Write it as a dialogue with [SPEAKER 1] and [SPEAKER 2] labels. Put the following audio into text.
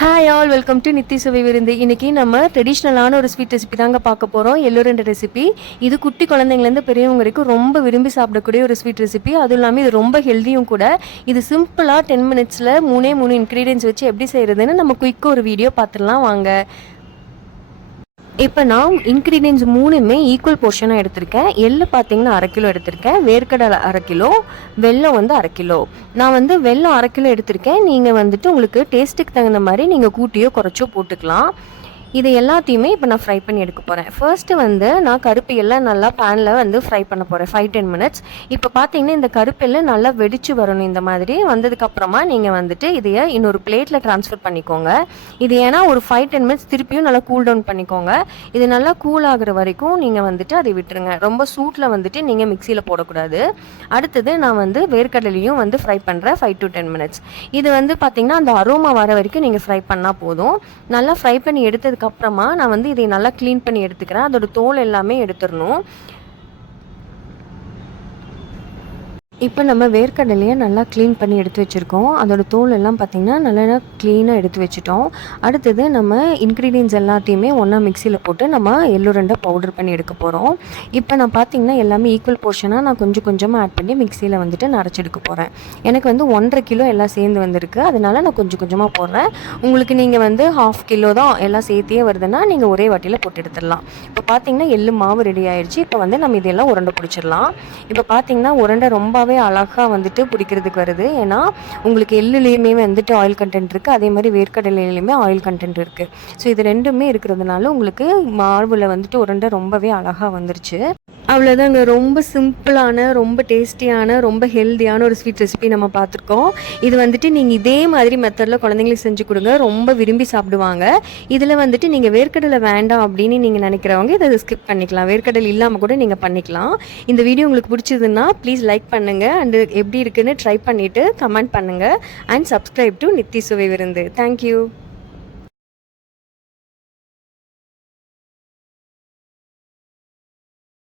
[SPEAKER 1] Hi all welcome to Nithi Suvai Virundhu இன்னைக்கு நம்ம ட்ரெடிஷ்னலான ஒரு ஸ்வீட் ரெசிபி தாங்க பார்க்க போகிறோம் எல்லோருண்ட ரெசிபி இது குட்டி குழந்தைங்கலேருந்து பெரியவங்க வரைக்கும் ரொம்ப விரும்பி சாப்பிடக்கூடிய ஒரு ஸ்வீட் ரெசிபி அதுவும் இல்லாமல் இது ரொம்ப ஹெல்த்தியும் கூட. இது சிம்பிளாக டென் மினிட்ஸில் மூணே மூணு இன்க்ரீடியன்ஸ் வச்சு எப்படி செய்கிறதுன்னு நம்ம குயிக்காக ஒரு வீடியோ பார்த்துடலாம். வாங்க. இப்போ நான் இன்க்ரீடியன்ஸ் மூணுமே ஈக்குவல் போர்ஷனாக எடுத்திருக்கேன். எள்ளு பார்த்தீங்கன்னா அரை கிலோ எடுத்திருக்கேன். வேர்க்கடலை அரை கிலோ வெல்லம் வந்து அரை கிலோ. நான் வந்து வெள்ளம் அரை கிலோ எடுத்திருக்கேன். நீங்கள் வந்துட்டு உங்களுக்கு டேஸ்ட்டுக்கு தகுந்த மாதிரி நீங்கள் கூட்டியோ குறைச்சோ போட்டுக்கலாம். இது எல்லாத்தையுமே இப்போ நான் ஃப்ரை பண்ணி எடுக்க போகிறேன் ஃபர்ஸ்ட்டு வந்து நான் கருப்பு எல்லாம் நல்லா பேனில் வந்து ஃப்ரை பண்ண போகிறேன் ஃபைவ் டென் மினிட்ஸ் இப்போ பார்த்தீங்கன்னா இந்த கருப்பு எல்லாம் நல்லா வெடிச்சு வரணும் இந்த மாதிரி. வந்ததுக்கப்புறமா நீங்கள் வந்துட்டு இதைய இன்னொரு பிளேட்டில் ட்ரான்ஸ்ஃபர் பண்ணிக்கோங்க. இது ஏன்னா ஒரு ஃபைவ் டென் மினிட்ஸ் திருப்பியும் நல்லா கூல் டவுன் பண்ணிக்கோங்க. இது நல்லா கூல் ஆகுற வரைக்கும் நீங்கள் வந்துட்டு அதை விட்டுருங்க. ரொம்ப சூட்டில் வந்துட்டு நீங்கள் மிக்சியில் போடக்கூடாது. அடுத்தது நான் வந்து வேர்க்கடலையும் வந்து ஃப்ரை பண்ணுறேன் ஃபைவ் டு டென் மினிட்ஸ் இது வந்து பார்த்தீங்கன்னா அந்த அரோமா வர வரைக்கும் நீங்கள் ஃப்ரை பண்ணால் போதும். நல்லா ஃப்ரை பண்ணி எடுத்ததுக்கு அதுக்கப்புறமா நான் வந்து இதை நல்லா க்ளீன் பண்ணி எடுத்துக்கிறேன். அதோட தோல் எல்லாமே எடுத்துடணும் இப்போ நம்ம வேர்க்கடலையை நல்லா க்ளீன் பண்ணி எடுத்து வச்சுருக்கோம். அதோட தோல் எல்லாம் பார்த்திங்கன்னா நல்லா க்ளீனாக எடுத்து வச்சுட்டோம். அடுத்தது நம்ம இன்க்ரீடியன்ஸ் எல்லாத்தையுமே ஒன்றா மிக்சியில் போட்டு நம்ம எள்ளு ரெண்டை பவுடர் பண்ணி எடுக்க போகிறோம் இப்போ நான் பார்த்திங்கன்னா எல்லாமே ஈக்குவல் போர்ஷனாக நான் கொஞ்சம் கொஞ்சமாக ஆட் பண்ணி மிக்சியில் வந்துட்டு நரைச்செடுக்க போகிறேன் எனக்கு வந்து ஒன்றரை கிலோ எல்லாம் சேர்ந்து வந்திருக்கு. அதனால நான் கொஞ்சம் கொஞ்சமாக போடுறேன். உங்களுக்கு நீங்கள் வந்து ஹாஃப் கிலோ தான் எல்லாம் சேர்த்தே வருதுன்னா நீங்கள் ஒரே வாட்டியில் போட்டு எடுத்துடலாம். இப்போ பார்த்தீங்கன்னா எள்ளு மாவு ரெடி ஆயிடுச்சு இப்போ வந்து நம்ம இதெல்லாம் உருண்டை பிடிச்சிடலாம். இப்போ பார்த்தீங்கன்னா உருண்டை ரொம்பவே அழகாக வந்துட்டு பிடிக்கிறதுக்கு வருது. ஏன்னா உங்களுக்கு எள்ளுலேயுமே வந்துட்டு ஆயில் கண்டென்ட் இருக்குது அதே மாதிரி வேர்க்கடலையிலையுமே ஆயில் கண்டென்ட் இருக்குது ஸோ இது ரெண்டுமே இருக்கிறதுனால உங்களுக்கு மார்பில் வந்துட்டு உருண்டை ரொம்பவே அழகாக வந்துருச்சு. அவ்வளோதாங்க ரொம்ப சிம்பிளான ரொம்ப டேஸ்டியான ரொம்ப ஹெல்த்தியான ஒரு ஸ்வீட் ரெசிபி நம்ம பார்த்துருக்கோம். இது வந்துட்டு நீங்கள் இதே மாதிரி மெத்தடில் குழந்தைங்களுக்கு செஞ்சு கொடுங்க. ரொம்ப விரும்பி சாப்பிடுவாங்க. இதில் வந்துட்டு நீங்கள் வேர்க்கடலை வேண்டாம் அப்படின்னு நீங்கள் நினைக்கிறவங்க இதை ஸ்கிப் பண்ணிக்கலாம். வேர்க்கடலை இல்லாமல் கூட நீங்கள் பண்ணிக்கலாம். இந்த வீடியோ உங்களுக்கு பிடிச்சதுன்னா ப்ளீஸ் லைக் பண்ணுங்கள் அண்டு எப்படி இருக்குன்னு ட்ரை பண்ணிவிட்டு கமெண்ட் பண்ணுங்கள் and subscribe to Nithi Suvai விருந்து. தேங்க்யூ